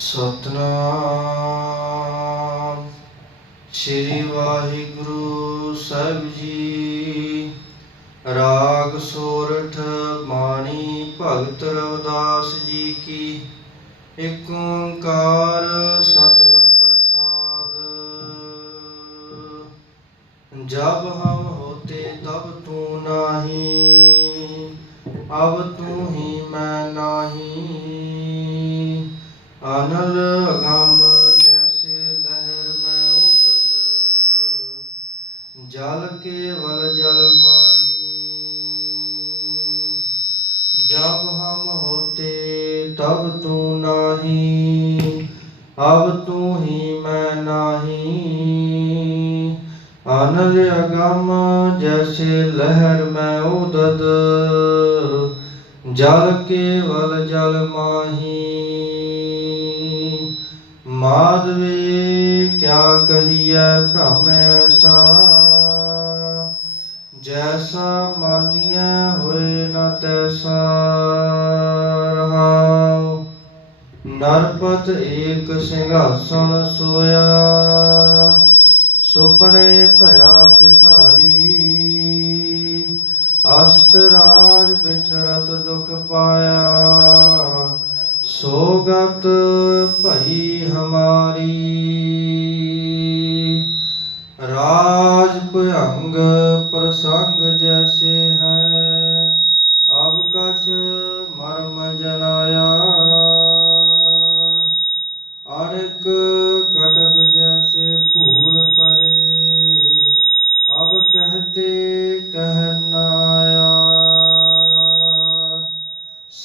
ਸਤਨਾਮ। ਸ੍ਰੀ ਵਾਹਿਗੁਰੂ ਸਾਹਿਬ ਜੀ। ਰਾਗ ਸੋਰਠ ਮਾਣੀ ਭਗਤ ਰਵਦਾਸ ਜੀ ਕੀ। ਏਕ ਓੰਕਾਰ ਸਤਿਗੁਰ ਪ੍ਰਸਾਦ। ਜਬ ਹਮ ਹੋਤੇ ਤਬ ਤੂੰ ਨਾਹੀ। ਅਬ ਤੂੰ ਅਨਲ ਅਗਮ ਜੈਸੇ ਲਹਿਰ ਮੈਂ ਉਦਲ, ਜਲ ਕੇਵਲ ਜਲ ਮਾਹੀ। ਜਬ ਹਮ ਹੋਤੇ ਤਬ ਤੂੰ ਨਾਹੀ, ਅਬ ਤੂੰ ਹੀ ਮੈਂ ਨਾਹੀ। ਅਨਲ ਅਗਮ ਜੈਸੇ ਲਹਿਰ ਮੈਂ ਉਦਲ, ਜਲ ਕੇਵਲ ਜਲ ਮਾਹੀ। ਮਾਧਵੇ ਕਿਆ ਕਹੀਐ ਭ੍ਰਮ ਐਸਾ ਜੈਸਾ ਮਾਨੀਐ ਹੋਏ ਨ ਤੈਸਾ ਰਹਾਉ। ਨਰਪਤ ਏਕ ਸਿੰਘਾਸਣ ਸੋਇਆ। ਸੁਪਨੇ ਭਇਆ ਭਿਖਾਰੀ। ਅਸ਼ਟ ਰਾਜ ਬਿਚਰਤ ਦੁਖ ਪਾਇਆ। ਸੋਗਤ ਭਈ ਹਮਾਰੀ। ਰਾਜ ਭਯੰਗ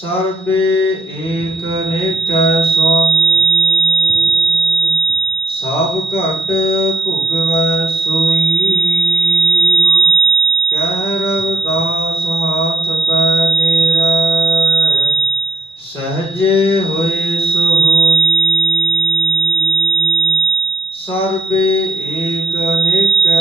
ਸਰਬੇ ਏਕ ਨਿਕੈ ਸੁਆਮੀ। ਸਭ ਘਟ ਭੁਗਵੈ ਸੋਈ। ਕਹਿ ਰਵਦਾਸ ਹਾਥ ਪੈ ਨੇਰਾ, ਸਹਜੇ ਹੋਏ ਸੋਈ। ਸਰਬੇ ਏਕ ਨਿਕੈ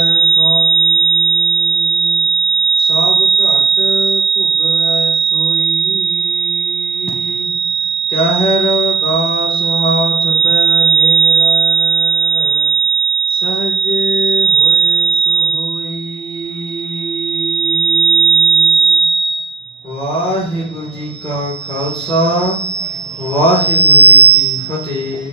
ਕਹਿ ਰਵਦਾਸ ਹਾਥ ਪੈ ਨੇਰੈ, ਸਹਜੇ ਹੋਏ ਸੋਈ। ਵਾਹਿਗੁਰੂ ਜੀ ਕਾ ਖਾਲਸਾ, ਵਾਹਿਗੁਰੂ ਜੀ ਕੀ ਫਤਿਹ।